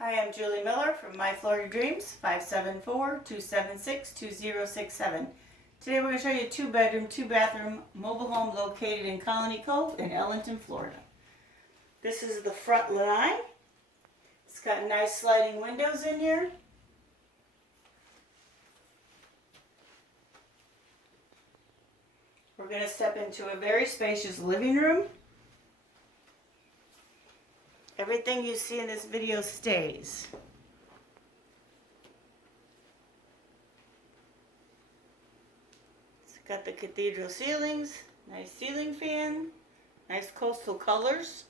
Hi, I'm Julie Miller from My Florida Dreams, 574-276-2067. Today we're going to show you a 2-bedroom, 2-bathroom mobile home located in Colony Cove in Ellenton, Florida. This is the front lanai. It's got nice sliding windows in here. We're going to step into a very spacious living room. Everything you see in this video stays. It's got the cathedral ceilings, nice ceiling fan, nice coastal colors.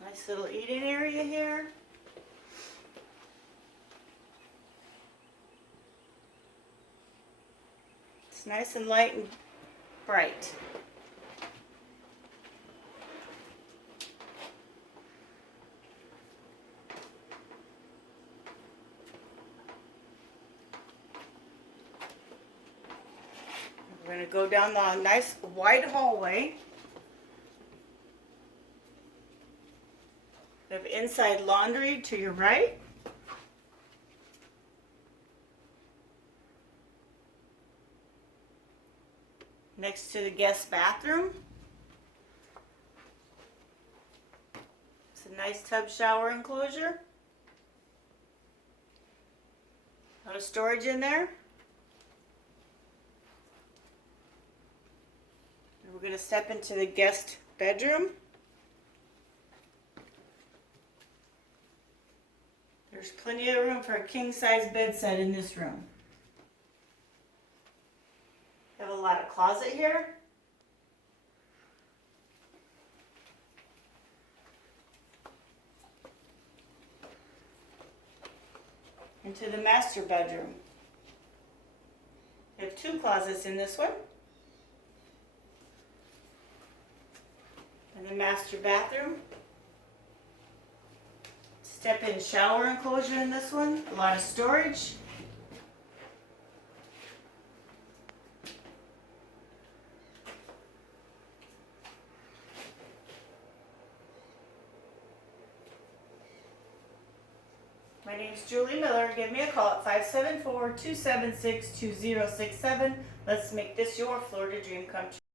Nice little eating area here. It's nice and light and bright. We're going to go down the nice wide hallway. We have inside laundry to your right. Next to the guest bathroom. It's a nice tub shower enclosure. A lot of storage in there. And we're going to step into the guest bedroom. There's plenty of room for a king-size bed set in this room. Have a lot of closet here. Into the master bedroom. We have 2 closets in this one. And the master bathroom. Step-in shower enclosure in this one. A lot of storage. My name is Julie Miller. Give me a call at 574-276-2067. Let's make this your Florida dream come true.